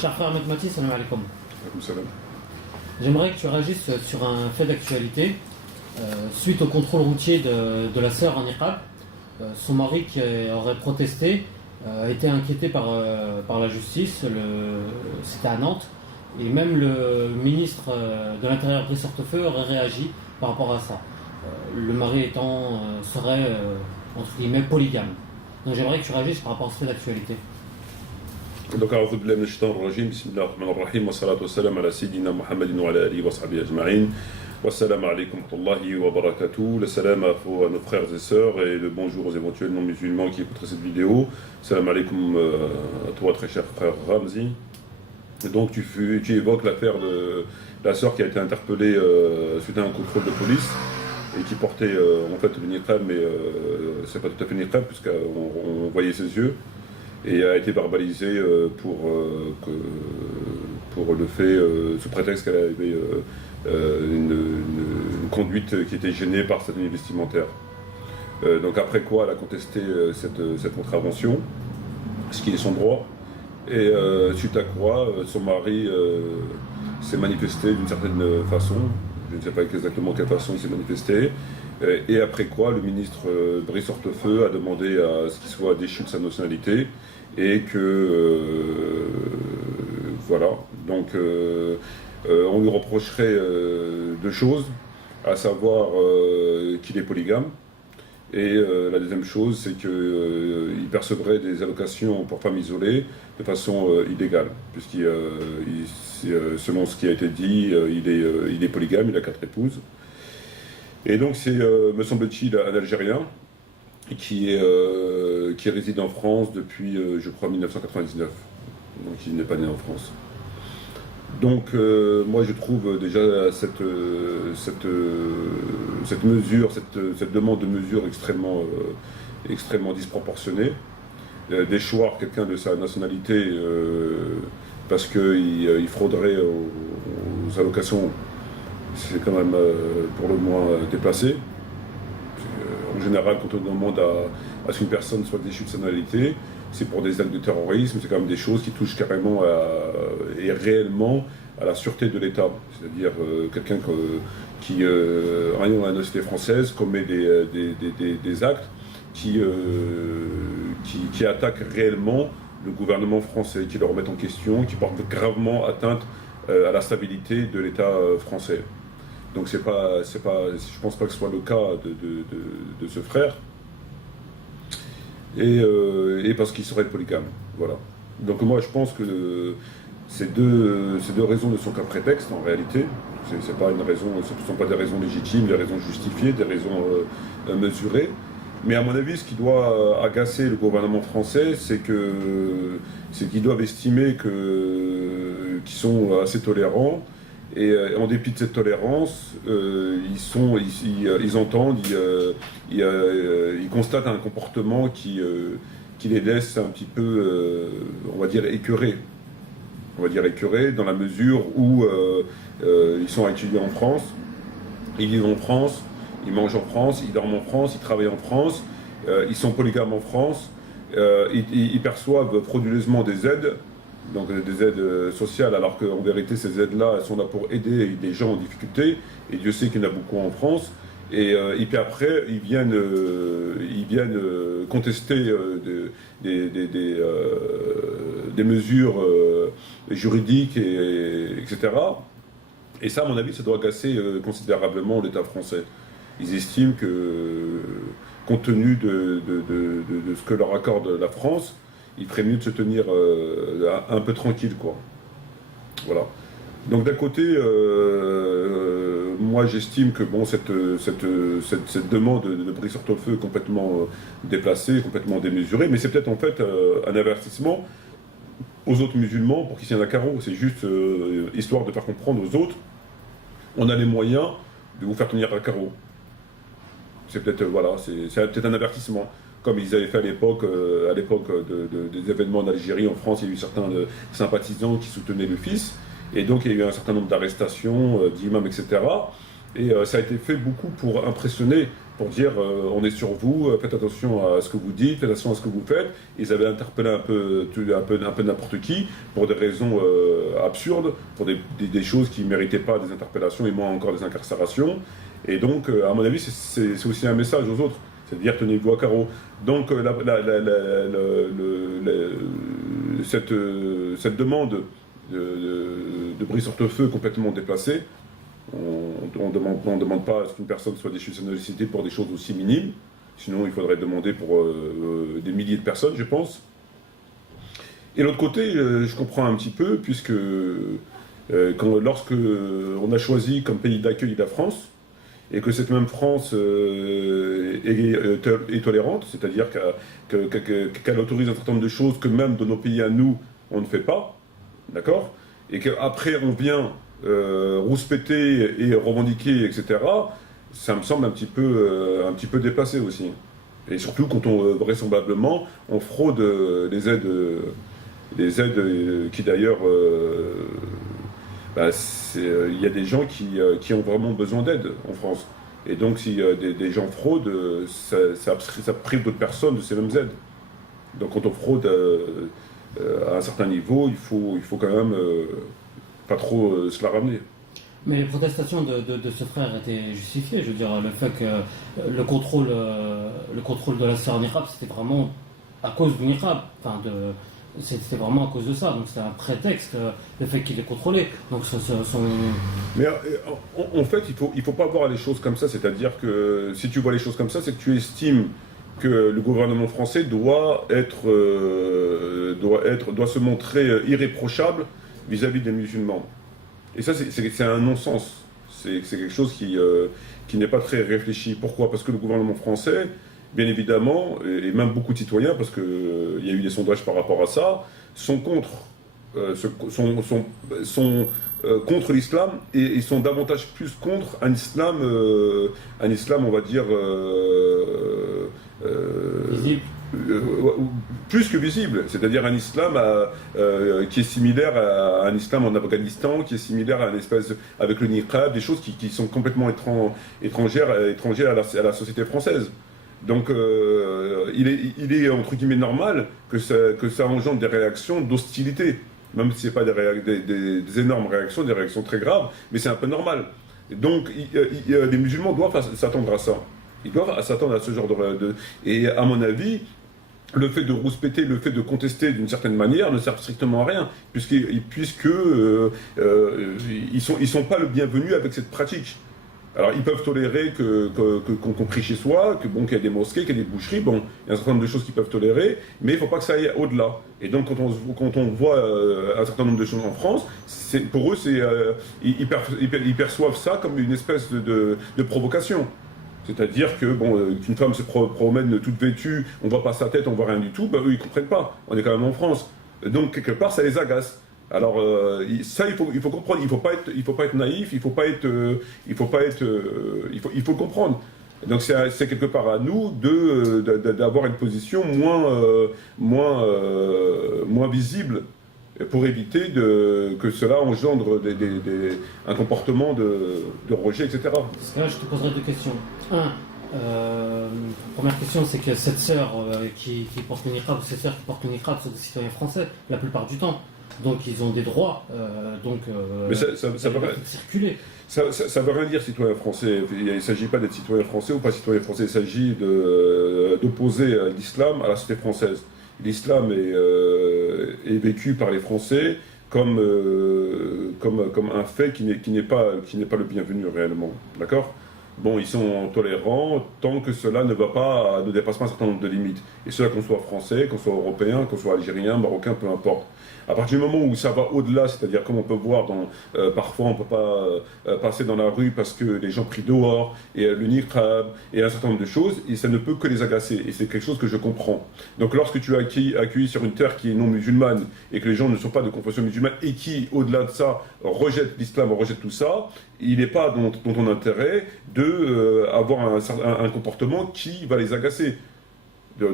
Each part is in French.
Cher frère Ahmed Mati, salam alaikum. Salam. J'aimerais que tu réagisses sur un fait d'actualité. Suite au contrôle routier de la sœur en niqab, son mari qui aurait protesté a été inquiété par la justice, c'était à Nantes, et même le ministre de l'Intérieur Brice Hortefeux aurait réagi par rapport à ça. Le mari serait entre guillemets polygame. Donc j'aimerais que tu réagisses par rapport à ce fait d'actualité. Donc, أعوذ بالله من الشيطان الرجيم بسم الله الرحمن الرحيم والصلاة والسلام على سيدنا محمد وعلى آله وصحبه أجمعين والسلام عليكم ورحمة الله وبركاته. Le salam à nos frères et sœurs et le bonjour aux éventuels non-musulmans qui écouteraient cette vidéo. Salam alaikum à toi très cher frère Ramzi. Et donc tu évoques l'affaire de la sœur qui a été interpellée suite à un contrôle de police et qui portait en fait le niqab, mais c'est pas tout à fait le niqab puisqu'on voyait ses yeux, et a été verbalisée pour le fait, sous prétexte qu'elle avait une conduite qui était gênée par sa tenue vestimentaire. Donc après quoi elle a contesté cette contravention, ce qui est son droit, et suite à quoi son mari s'est manifesté d'une certaine façon, je ne sais pas exactement quelle façon il s'est manifesté, et après quoi le ministre Brice Hortefeux a demandé à ce qu'il soit déchu de sa nationalité, et que voilà, donc on lui reprocherait deux choses, à savoir qu'il est polygame, et la deuxième chose c'est qu'il percevrait des allocations pour femmes isolées de façon illégale, puisqu'il selon ce qui a été dit, il est polygame, il a 4 épouses, et donc c'est me semble-t-il un Algérien qui réside en France depuis, je crois, 1999. Donc il n'est pas né en France. Donc moi je trouve déjà cette mesure, cette demande de mesure extrêmement disproportionnée, d'échoir quelqu'un de sa nationalité parce qu'il frauderait aux allocations. C'est quand même pour le moins déplacé. En général, quand on demande à ce qu'une personne soit déchue de sa nationalité, c'est pour des actes de terrorisme, c'est quand même des choses qui touchent carrément et réellement à la sûreté de l'État. C'est-à-dire quelqu'un qui, en ayant la nationalité française, commet des actes qui attaquent réellement le gouvernement français, qui le remettent en question, qui portent gravement atteinte à la stabilité de l'État français. Donc je pense pas que ce soit le cas de ce frère, et parce qu'il serait polygame. Voilà. Donc moi je pense que ces deux raisons ne sont qu'un prétexte en réalité. C'est pas une raison, ce ne sont pas des raisons légitimes, des raisons justifiées, des raisons mesurées. Mais à mon avis, ce qui doit agacer le gouvernement français, c'est qu'ils doivent estimer qu'ils sont assez tolérants. Et en dépit de cette tolérance, ils entendent, ils constatent un comportement qui les laisse un petit peu, on va dire, écœurés. On va dire écœurés dans la mesure où ils sont étudiés en France, ils vivent en France, ils mangent en France, ils dorment en France, ils travaillent en France, ils sont polygames en France, ils perçoivent frauduleusement des aides, donc des aides sociales, alors qu'en vérité ces aides-là, elles sont là pour aider les gens en difficulté, et Dieu sait qu'il y en a beaucoup en France, et puis après ils viennent contester des mesures juridiques, etc. Et ça, à mon avis, ça doit agacer considérablement l'État français. Ils estiment que, compte tenu de ce que leur accorde la France, il ferait mieux de se tenir un peu tranquille, quoi. Voilà. Donc d'un côté, moi j'estime que bon, cette demande de Brice Hortefeux est complètement déplacée, complètement démesurée, mais c'est peut-être en fait un avertissement aux autres musulmans pour qu'ils tiennent à carreau. C'est juste histoire de faire comprendre aux autres, on a les moyens de vous faire tenir à carreau. C'est peut-être voilà, c'est peut-être un avertissement. Comme ils avaient fait à l'époque des événements en Algérie, en France, il y a eu certains sympathisants qui soutenaient le fils, et donc il y a eu un certain nombre d'arrestations, d'imams, etc. Et ça a été fait beaucoup pour impressionner pour dire on est sur vous, faites attention à ce que vous dites, faites attention à ce que vous faites. Ils avaient interpellé un peu n'importe qui pour des raisons absurdes, pour des choses qui ne méritaient pas des interpellations et moins encore des incarcérations. Et donc, à mon avis, c'est aussi un message aux autres, c'est-à-dire tenez-vous à carreau. Donc, cette demande de brise sur le feu complètement déplacée, on ne demande pas à ce qu'une personne soit déchue de sa nationalité pour des choses aussi minimes. Sinon, il faudrait demander pour des milliers de personnes, je pense. Et l'autre côté, je comprends un petit peu, puisque lorsque on a choisi comme pays d'accueil la France, et que cette même France est tolérante, c'est-à-dire qu'elle autorise un certain nombre de choses que même dans nos pays à nous, on ne fait pas, d'accord? Et qu'après, on vient rouspéter et revendiquer, etc., ça me semble un petit peu déplacé aussi. Et surtout quand vraisemblablement, on fraude les aides qui d'ailleurs, il y a des gens qui ont vraiment besoin d'aide en France. Et donc si des gens fraudent, ça prive d'autres personnes de ces mêmes aides. Donc quand on fraude à un certain niveau, il faut quand même pas trop se la ramener. Mais les protestations de ce frère étaient justifiées. Je veux dire, le fait que le contrôle de la sœur niqab, c'était vraiment à cause du niqab. Enfin, c'était vraiment à cause de ça. Donc c'était un prétexte, le fait qu'il est contrôlé. Donc Mais en fait, il faut pas voir les choses comme ça. C'est-à-dire que si tu vois les choses comme ça, c'est que tu estimes que le gouvernement français doit se montrer irréprochable vis-à-vis des musulmans. Et ça, c'est un non-sens. C'est quelque chose qui n'est pas très réfléchi. Pourquoi? Parce que le gouvernement français, bien évidemment, et même beaucoup de citoyens, parce qu'il y a eu des sondages par rapport à ça, sont contre l'islam et ils sont davantage plus contre un islam, on va dire, visible. Plus que visible, c'est-à-dire un islam qui est similaire à un islam en Afghanistan, qui est similaire à une espèce avec le niqab, des choses qui sont complètement étrangères à la société française. Donc il est entre guillemets normal que ça engendre des réactions d'hostilité, même si ce n'est pas des énormes réactions, des réactions très graves, mais c'est un peu normal. Donc les musulmans doivent s'attendre à ça. Ils doivent s'attendre à ce genre de... Et à mon avis, le fait de rouspéter, le fait de contester d'une certaine manière ne sert strictement à rien, puisqu'ils sont pas le bienvenu avec cette pratique. Alors ils peuvent tolérer qu'on prie chez soi, qu'il y a des mosquées, qu'il y a des boucheries, bon, il y a un certain nombre de choses qu'ils peuvent tolérer, mais il ne faut pas que ça aille au-delà. Et donc quand on voit un certain nombre de choses en France, pour eux, ils perçoivent ça comme une espèce de provocation. C'est-à-dire que qu'une femme se promène toute vêtue, on ne voit pas sa tête, on ne voit rien du tout, eux ils ne comprennent pas. On est quand même en France. Donc quelque part ça les agace. Alors ça il faut comprendre, il faut pas être naïf, il faut le comprendre. Donc c'est quelque part à nous d'avoir une position moins visible pour éviter que cela engendre un comportement de rejet, etc. Parce que là, je te poserai deux questions. Première question, c'est que cette sœur qui porte le niqab, ou ces sœurs qui portent le niqab sont des citoyens français, la plupart du temps. Donc ils ont des droits, mais ça veut circuler. Ça veut rien dire citoyen français. Il ne s'agit pas d'être citoyen français ou pas citoyen français, il s'agit d'opposer l'islam à la société française. L'islam est vécu par les Français comme un fait qui n'est pas le bienvenu réellement. D'accord? Bon, ils sont tolérants tant que cela ne dépasse pas un certain nombre de limites. Et cela qu'on soit français, qu'on soit européen, qu'on soit algérien, marocain, peu importe. À partir du moment où ça va au-delà, c'est-à-dire comme on peut voir, parfois on ne peut pas passer dans la rue parce que les gens prient dehors, et le niqab, et un certain nombre de choses, et ça ne peut que les agacer. Et c'est quelque chose que je comprends. Donc lorsque tu es accueilli sur une terre qui est non musulmane, et que les gens ne sont pas de confession musulmane, et qui, au-delà de ça, rejettent l'islam, rejettent tout ça, il n'est pas dans ton intérêt d'avoir un comportement qui va les agacer. La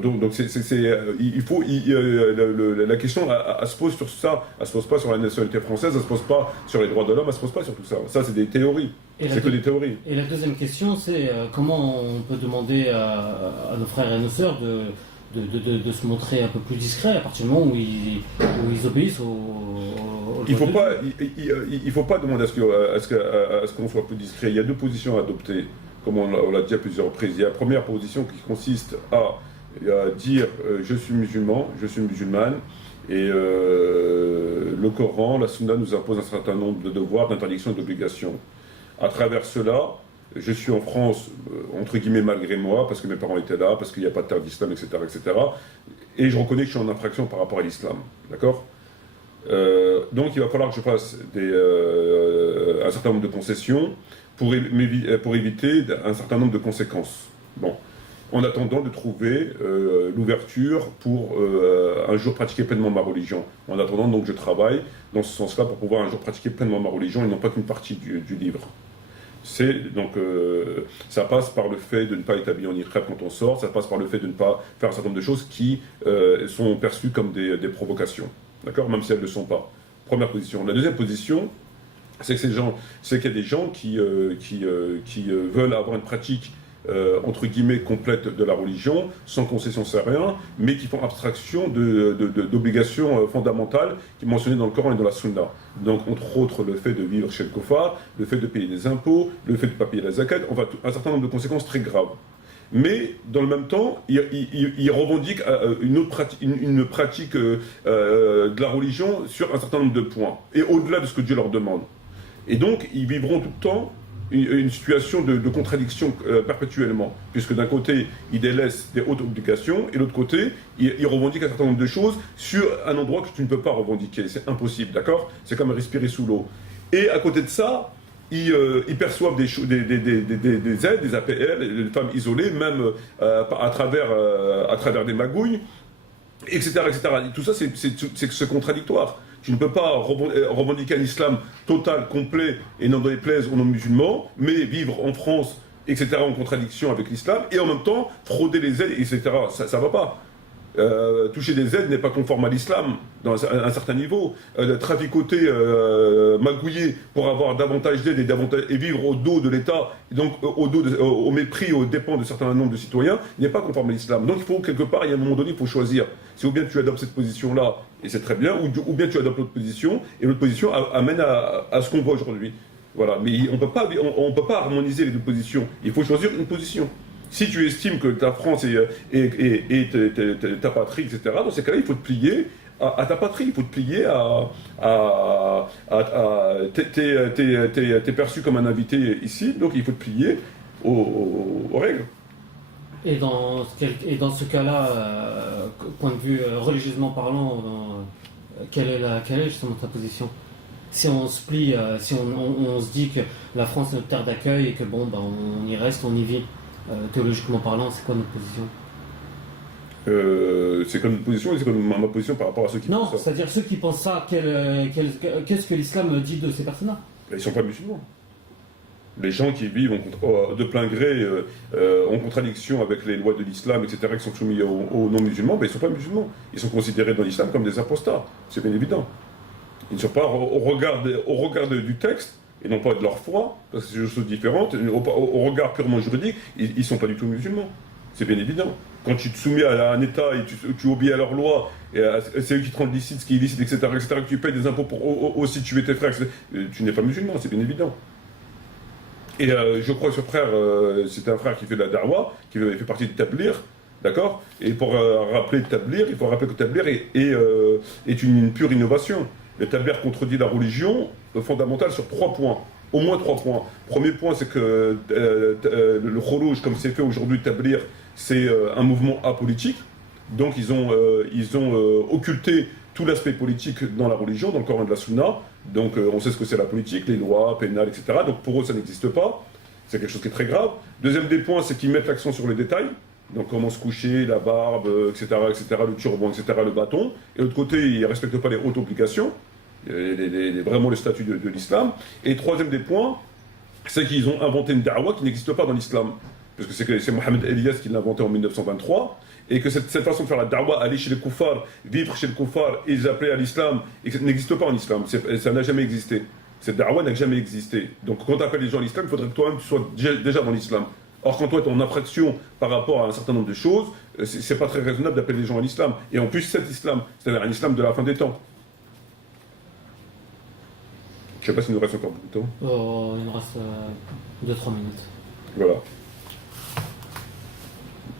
question, elle se pose sur ça. Elle se pose pas sur la nationalité française, elle se pose pas sur les droits de l'homme, elle se pose pas sur tout ça. Ça, c'est des théories. C'est que des théories. Et la deuxième question, c'est comment on peut demander à nos frères et nos sœurs de se montrer un peu plus discrets à partir du moment où ils obéissent aux il faut pas demander à ce qu'on soit plus discret. Il y a deux positions à adopter, comme on l'a dit à plusieurs reprises. Il y a la première position qui consiste à dire je suis musulman, je suis musulmane, et le Coran, la Sunna nous impose un certain nombre de devoirs, d'interdictions et d'obligations. À travers cela, je suis en France, entre guillemets, malgré moi, parce que mes parents étaient là, parce qu'il n'y a pas de terre d'islam, etc., etc. Et je reconnais que je suis en infraction par rapport à l'islam. D'accord ? Donc il va falloir que je fasse un certain nombre de concessions pour éviter un certain nombre de conséquences. Bon. En attendant de trouver l'ouverture pour un jour pratiquer pleinement ma religion. En attendant, donc, je travaille dans ce sens-là pour pouvoir un jour pratiquer pleinement ma religion et non pas qu'une partie du livre. Ça passe par le fait de ne pas être habillé en niqab quand on sort, ça passe par le fait de ne pas faire un certain nombre de choses qui sont perçues comme des provocations, d'accord, même si elles ne le sont pas. Première position. La deuxième position, c'est qu'il y a des gens qui veulent avoir une pratique entre guillemets complète de la religion, sans concession, sans rien, mais qui font abstraction d'obligations fondamentales qui sont mentionnées dans le Coran et dans la Sunna. Donc, entre autres, le fait de vivre chez le kofar, le fait de payer des impôts, le fait de ne pas payer la zakat, un certain nombre de conséquences très graves. Mais, dans le même temps, ils revendiquent une pratique de la religion sur un certain nombre de points, et au-delà de ce que Dieu leur demande. Et donc, ils vivront tout le temps une situation de contradiction perpétuellement, puisque d'un côté, ils délaissent des hautes obligations, et de l'autre côté, ils revendiquent un certain nombre de choses sur un endroit que tu ne peux pas revendiquer. C'est impossible, d'accord ? C'est comme respirer sous l'eau. Et à côté de ça, ils perçoivent des aides, des APL, des femmes isolées, même à travers des magouilles, etc., etc. Et tout ça, c'est contradictoire. Tu ne peux pas revendiquer un islam total, complet, et n'en déplaise aux non-musulmans, mais vivre en France, etc., en contradiction avec l'islam, et en même temps frauder les aides, etc. Ça ne va pas. Toucher des aides n'est pas conforme à l'islam, dans un certain niveau. Traficoter, magouiller pour avoir davantage d'aides et vivre au dos de l'État, donc au mépris, aux dépens de certains nombres de citoyens, n'est pas conforme à l'islam. Donc il faut quelque part, il y a un moment donné, il faut choisir. C'est ou bien tu adoptes cette position-là, et c'est très bien, ou bien tu adoptes l'autre position, et l'autre position amène à ce qu'on voit aujourd'hui. Voilà. Mais on ne peut pas harmoniser les deux positions. Il faut choisir une position. Si tu estimes que ta France est ta patrie, etc., dans ces cas-là, il faut te plier à ta patrie, il faut te plier t'es perçu comme un invité ici, donc il faut te plier aux règles. Et dans ce cas-là, point de vue religieusement parlant, quelle est justement ta position ? Si on se plie, si on se dit que la France est notre terre d'accueil et que bon, on y reste, on y vit. Théologiquement parlant, c'est quoi notre position ? C'est comme notre position et c'est comme ma position par rapport à ceux qui pensent ça. Non, c'est-à-dire ceux qui pensent ça, qu'est-ce que l'islam dit de ces personnes-là ? Ils ne sont pas musulmans. Les gens qui vivent de plein gré en contradiction avec les lois de l'islam, etc., qui sont soumis aux non-musulmans, ils ne sont pas musulmans. Ils sont considérés dans l'islam comme des apostats. C'est bien évident. Ils ne sont pas au regard du texte, et non pas de leur foi, parce que c'est des choses différentes, au regard purement juridique, ils ne sont pas du tout musulmans. C'est bien évident. Quand tu te soumets à un État et tu obéis à leurs lois, et c'est eux qui te rendent licite, ce qui est illicite, etc., que tu payes des impôts pour aussi tuer tes frères, etc., tu n'es pas musulman, c'est bien évident. Et je crois que ce frère, c'était un frère qui fait de la darwa, qui fait partie de Tablir, d'accord ? Et pour rappeler Tablir, il faut rappeler que Tablir est une pure innovation. Le Tablir contredit la religion fondamentale sur 3 points, au moins 3 points. Premier point, c'est que le Khurouj, comme c'est fait aujourd'hui, Tablir, c'est un mouvement apolitique. Donc ils ont occulté tout l'aspect politique dans la religion, dans le Coran de la Sunna. Donc on sait ce que c'est la politique, les lois pénales, etc. Donc pour eux, ça n'existe pas. C'est quelque chose qui est très grave. Deuxième des points, c'est qu'ils mettent l'accent sur les détails. Donc comment se coucher, la barbe, etc., le turban, etc., le bâton. Et de l'autre côté, ils ne respectent pas les hautes obligations, vraiment le statut de l'islam. Et troisième des points, c'est qu'ils ont inventé une da'wa qui n'existe pas dans l'islam. parce que c'est Mohamed Elias qui l'a inventé en 1923, et que cette façon de faire la da'wa, aller chez les koufars, vivre chez les koufars, et les appeler à l'islam, et que ça n'existe pas en islam, ça n'a jamais existé. Cette da'wa n'a jamais existé. Donc quand tu appelles les gens à l'islam, il faudrait que toi-même tu sois déjà dans l'islam. Or quand toi tu es en infraction par rapport à un certain nombre de choses, c'est pas très raisonnable d'appeler les gens à l'islam. Et en plus cet islam, c'est-à-dire un islam de la fin des temps. Je sais pas s'il nous reste encore beaucoup de temps. Il nous reste 2-3 minutes. Voilà.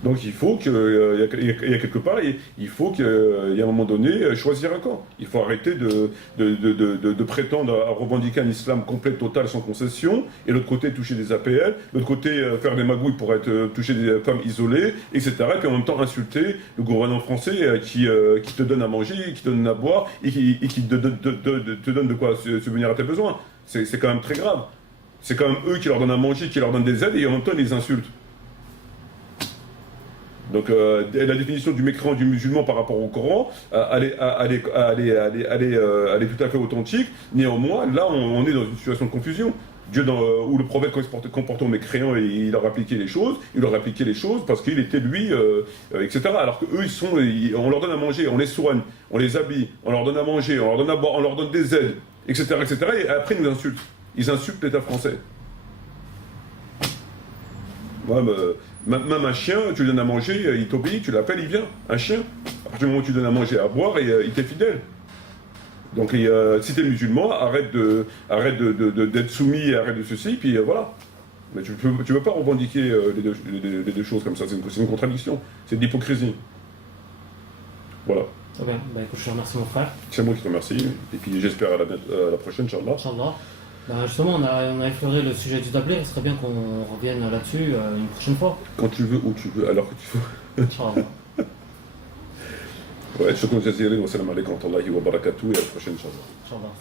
Donc il faut qu'il y a quelque part, il faut qu'il y ait à un moment donné choisir un camp. Il faut arrêter de prétendre à revendiquer un islam complet, total, sans concession, et l'autre côté toucher des APL, l'autre côté faire des magouilles pour toucher des femmes isolées, etc. Et puis en même temps insulter le gouvernement français qui te donne à manger, qui te donne à boire, et qui te donne de quoi subvenir à tes besoins. C'est quand même très grave. C'est quand même eux qui leur donnent à manger, qui leur donnent des aides, et en même temps ils les insultent. Donc la définition du mécréant du musulman par rapport au Coran, elle est tout à fait authentique. Néanmoins, là, on est dans une situation de confusion. Dieu, où le prophète, quand il se comportait aux mécréants, il leur appliquait les choses, parce qu'il était lui, etc. Alors qu'eux, on leur donne à manger, on les soigne, on les habille, on leur donne à manger, on leur donne à boire, on leur donne des aides, etc. Et après, ils nous insultent. Ils insultent l'État français. Ouais, même un chien, tu lui donnes à manger, il t'obéit, tu l'appelles, il vient. Un chien, à partir du moment où tu lui donnes à manger, à boire, il t'est fidèle. Donc si tu es musulman, arrête d'être soumis, arrête de ceci, puis voilà. Mais tu veux pas revendiquer les deux choses comme ça, c'est une contradiction, c'est de l'hypocrisie. Voilà. Très bien, écoute, je te remercie mon frère. C'est moi qui te remercie, et puis j'espère à la prochaine, Inch'Allah. Inch'Allah. Justement, on a effleuré le sujet du tabligh, il serait bien qu'on revienne là-dessus une prochaine fois. Quand tu veux, où tu veux, alors que tu veux. Inch'Allah. Ouais, shukran jazilan wa salam alaykum wa rahmatullahi wa barakatuh, et à la prochaine, Inch'Allah. Inch'Allah.